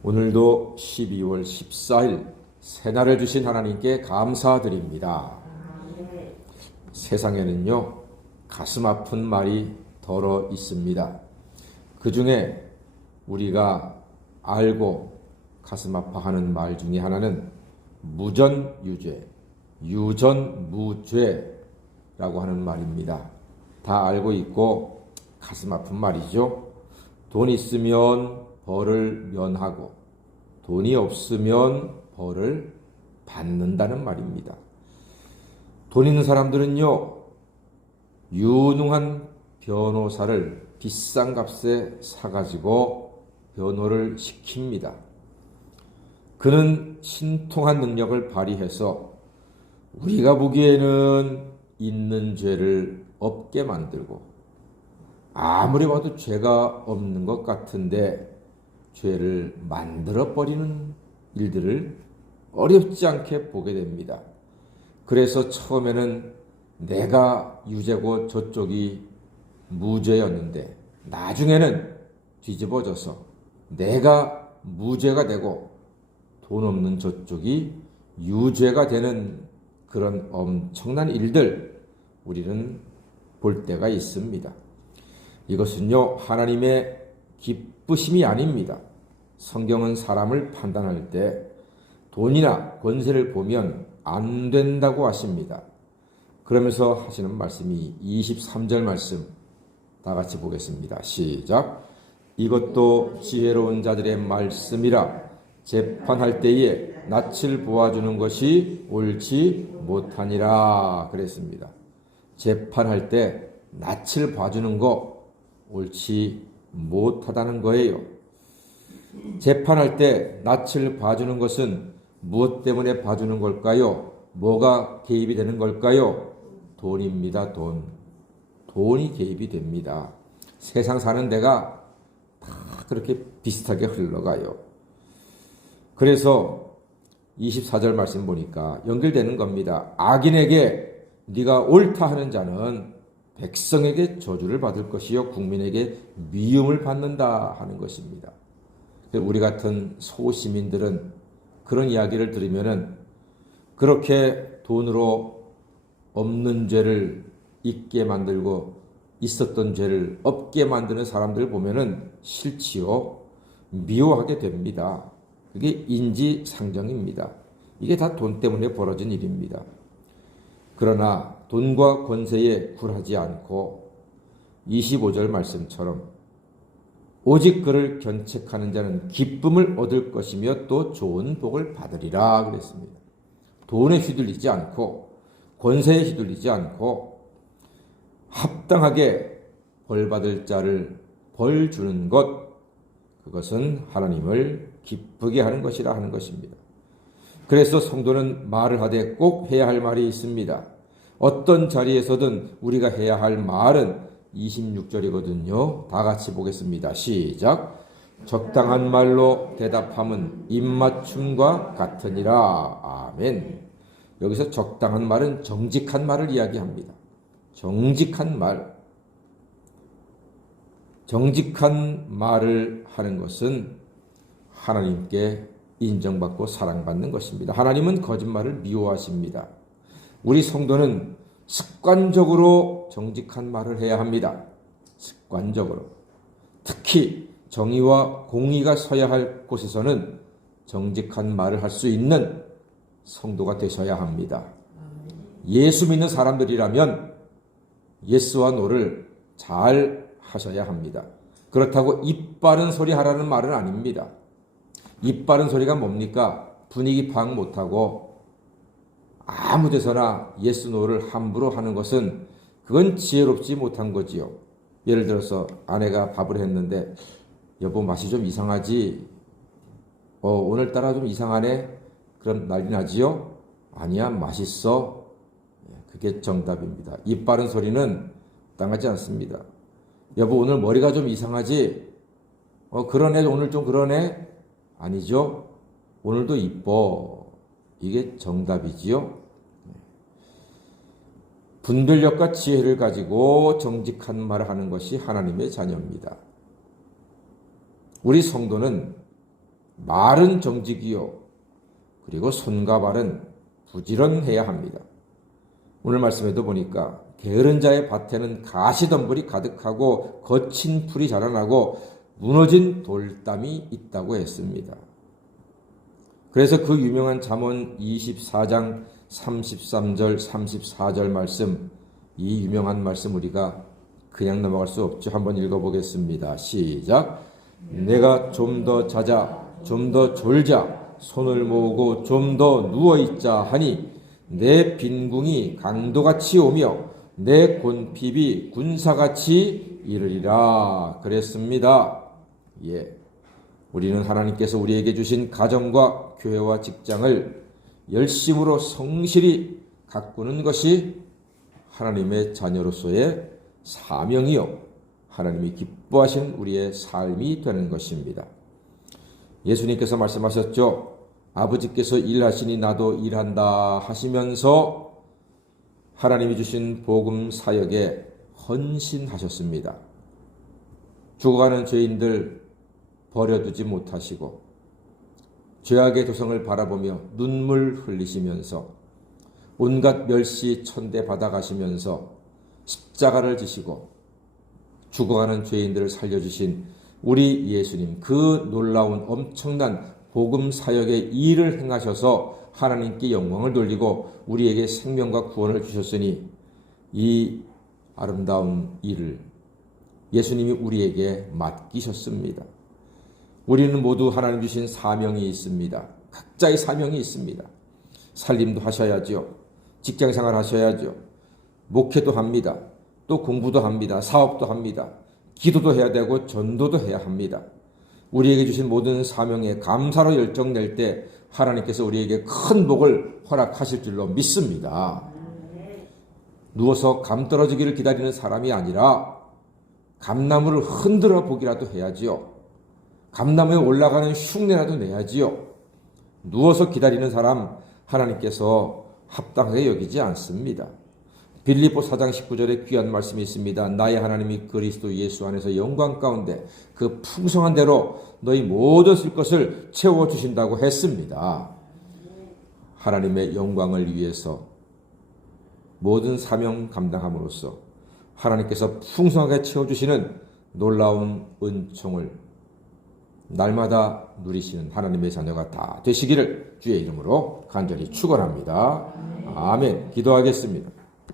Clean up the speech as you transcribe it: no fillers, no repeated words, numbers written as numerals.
오늘도 12월 14일 새날을 주신 하나님께 감사드립니다. 세상에는요, 가슴 아픈 말이 덜어 있습니다. 그 중에 우리가 알고 가슴 아파하는 말 중에 하나는 무전유죄, 유전무죄라고 하는 말입니다. 다 알고 있고 가슴 아픈 말이죠. 돈 있으면 벌을 면하고 돈이 없으면 벌을 받는다는 말입니다. 돈 있는 사람들은요, 유능한 변호사를 비싼 값에 사가지고 변호를 시킵니다. 그는 신통한 능력을 발휘해서 우리가 보기에는 있는 죄를 없게 만들고 아무리 봐도 죄가 없는 것 같은데 죄를 만들어버리는 일들을 어렵지 않게 보게 됩니다. 그래서 처음에는 내가 유죄고 저쪽이 무죄였는데 나중에는 뒤집어져서 내가 무죄가 되고 돈 없는 저쪽이 유죄가 되는 그런 엄청난 일들 우리는 볼 때가 있습니다. 이것은요, 하나님의 기쁘심이 아닙니다. 성경은 사람을 판단할 때 돈이나 권세를 보면 안 된다고 하십니다. 그러면서 하시는 말씀이 23절 말씀 다 같이 보겠습니다. 시작. 이것도 지혜로운 자들의 말씀이라 재판할 때에 낯을 보아주는 것이 옳지 못하니라 그랬습니다. 재판할 때 낯을 봐주는 거 옳지 못하다는 거예요. 재판할 때 낯을 봐주는 것은 무엇 때문에 봐주는 걸까요? 뭐가 개입이 되는 걸까요? 돈입니다. 돈이 개입이 됩니다. 세상 사는 데가 다 그렇게 비슷하게 흘러가요. 그래서 24절 말씀 보니까 연결되는 겁니다. 악인에게 네가 옳다 하는 자는 백성에게 저주를 받을 것이요 국민에게 미움을 받는다 하는 것입니다. 우리 같은 소시민들은 그런 이야기를 들으면은 그렇게 돈으로 없는 죄를 있게 만들고 있었던 죄를 없게 만드는 사람들 보면은 싫지요. 미워하게 됩니다. 그게 인지상정입니다. 이게 다 돈 때문에 벌어진 일입니다. 그러나 돈과 권세에 굴하지 않고 25절 말씀처럼 오직 그를 견책하는 자는 기쁨을 얻을 것이며 또 좋은 복을 받으리라 그랬습니다. 돈에 휘둘리지 않고 권세에 휘둘리지 않고 합당하게 벌 받을 자를 벌 주는 것, 그것은 하나님을 기쁘게 하는 것이라 하는 것입니다. 그래서 성도는 말을 하되 꼭 해야 할 말이 있습니다. 어떤 자리에서든 우리가 해야 할 말은 26절이거든요. 다 같이 보겠습니다. 시작. 적당한 말로 대답함은 입맞춤과 같으니라. 아멘. 여기서 적당한 말은 정직한 말을 이야기합니다. 정직한 말. 정직한 말을 하는 것은 하나님께 인정받고 사랑받는 것입니다. 하나님은 거짓말을 미워하십니다. 우리 성도는 습관적으로 정직한 말을 해야 합니다. 습관적으로. 특히 정의와 공의가 서야 할 곳에서는 정직한 말을 할 수 있는 성도가 되셔야 합니다. 예수 믿는 사람들이라면 예스와 노를 잘 하셔야 합니다. 그렇다고 입 바른 소리 하라는 말은 아닙니다. 입 바른 소리가 뭡니까? 분위기 파악 못하고 아무 데서나 예스 노를 함부로 하는 것은 그건 지혜롭지 못한 거지요. 예를 들어서 아내가 밥을 했는데 여보 맛이 좀 이상하지? 오늘따라 좀 이상하네? 그럼 난리 나지요? 아니야 맛있어. 그게 정답입니다. 입 바른 소리는 당하지 않습니다. 여보 오늘 머리가 좀 이상하지? 그러네 오늘 좀 그러네? 아니죠. 오늘도 이뻐. 이게 정답이지요. 분별력과 지혜를 가지고 정직한 말을 하는 것이 하나님의 자녀입니다. 우리 성도는 말은 정직이요. 그리고 손과 발은 부지런해야 합니다. 오늘 말씀에도 보니까 게으른 자의 밭에는 가시덤불이 가득하고 거친 풀이 자라나고 무너진 돌담이 있다고 했습니다. 그래서 그 유명한 잠언 24장 33절 34절 말씀, 이 유명한 말씀 우리가 그냥 넘어갈 수 없죠. 한번 읽어보겠습니다. 시작. 내가 좀 더 자자, 좀 더 졸자, 손을 모으고 좀 더 누워있자 하니 내 빈궁이 강도같이 오며 내 곤핍이 군사같이 이르리라 그랬습니다. 예, 우리는 하나님께서 우리에게 주신 가정과 교회와 직장을 열심으로 성실히 가꾸는 것이 하나님의 자녀로서의 사명이요, 하나님이 기뻐하신 우리의 삶이 되는 것입니다. 예수님께서 말씀하셨죠. 아버지께서 일하시니 나도 일한다 하시면서 하나님이 주신 복음 사역에 헌신하셨습니다. 죽어가는 죄인들 버려두지 못하시고 죄악의 도성을 바라보며 눈물 흘리시면서 온갖 멸시 천대 받아가시면서 십자가를 지시고 죽어가는 죄인들을 살려주신 우리 예수님, 그 놀라운 엄청난 복음 사역의 일을 행하셔서 하나님께 영광을 돌리고 우리에게 생명과 구원을 주셨으니 이 아름다운 일을 예수님이 우리에게 맡기셨습니다. 우리는 모두 하나님 주신 사명이 있습니다. 각자의 사명이 있습니다. 살림도 하셔야죠. 직장생활 하셔야죠. 목회도 합니다. 또 공부도 합니다. 사업도 합니다. 기도도 해야 되고 전도도 해야 합니다. 우리에게 주신 모든 사명에 감사로 열정 낼 때 하나님께서 우리에게 큰 복을 허락하실 줄로 믿습니다. 누워서 감 떨어지기를 기다리는 사람이 아니라 감나무를 흔들어 보기라도 해야지요. 감나무에 올라가는 흉내라도 내야지요. 누워서 기다리는 사람 하나님께서 합당하게 여기지 않습니다. 빌립보 4장 19절에 귀한 말씀이 있습니다. 나의 하나님이 그리스도 예수 안에서 영광 가운데 그 풍성한 대로 너희 모든 쓸 것을 채워주신다고 했습니다. 하나님의 영광을 위해서 모든 사명 감당함으로써 하나님께서 풍성하게 채워주시는 놀라운 은총을 날마다 누리시는 하나님의 자녀가 다 되시기를 주의 이름으로 간절히 축원합니다. 아멘. 기도하겠습니다.